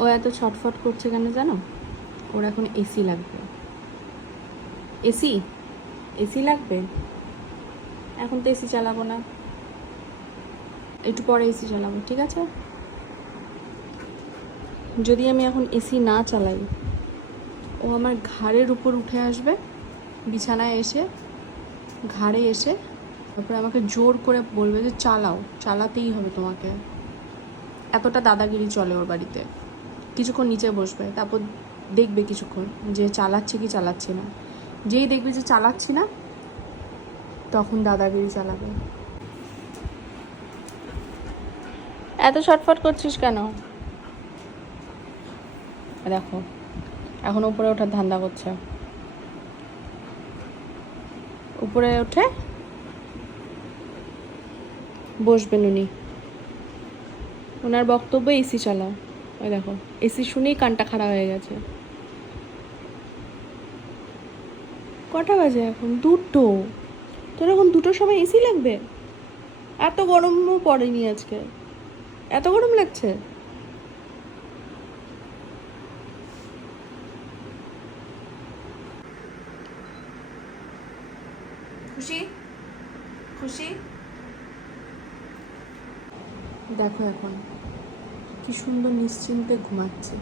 ও এত ছটফট করছে কেন জানো? ওর এখন এসি লাগবে। এসি এসি লাগবে। এখন তো এসি চালাবো না, একটু পরে এসি চালাবো, ঠিক আছে? যদি আমি এখন এসি না চালাই, ও আমার ঘাড়ের উপর উঠে আসবে, বিছানায় এসে ঘাড়ে এসে তারপরে আমাকে জোর করে বলবে যে চালাও, চালাতেই হবে তোমাকে। এতটা দাদাগিরি চলে ওর বাড়িতে। কিছুক্ষণ নিচে বসবে, তারপর দেখবে কিছুক্ষণ যে চালাচ্ছে কি চালাচ্ছে না। যেই দেখবে যে চালাচ্ছি না, তখন দাদাগিরি চালাবে। এত ছটফট করছিস কেন? দেখো এখন উপরে ওঠার ধান্দা করছে। উপরে উঠে বসবেন উনি, ওনার বক্তব্য এসি চালাও। ওই দেখো এসি শুনেই কানটা খারাপ হয়ে গেছে। কটা বাজে এখন? 2টো। তোর এখন 2টোর সময় এসি লাগবে? এত গরমও পড়েনি আজকে, এত গরম লাগছে? খুশি খুশি? দেখো এখন কি সুন্দর নিশ্চিন্তে ঘুমাচ্ছে।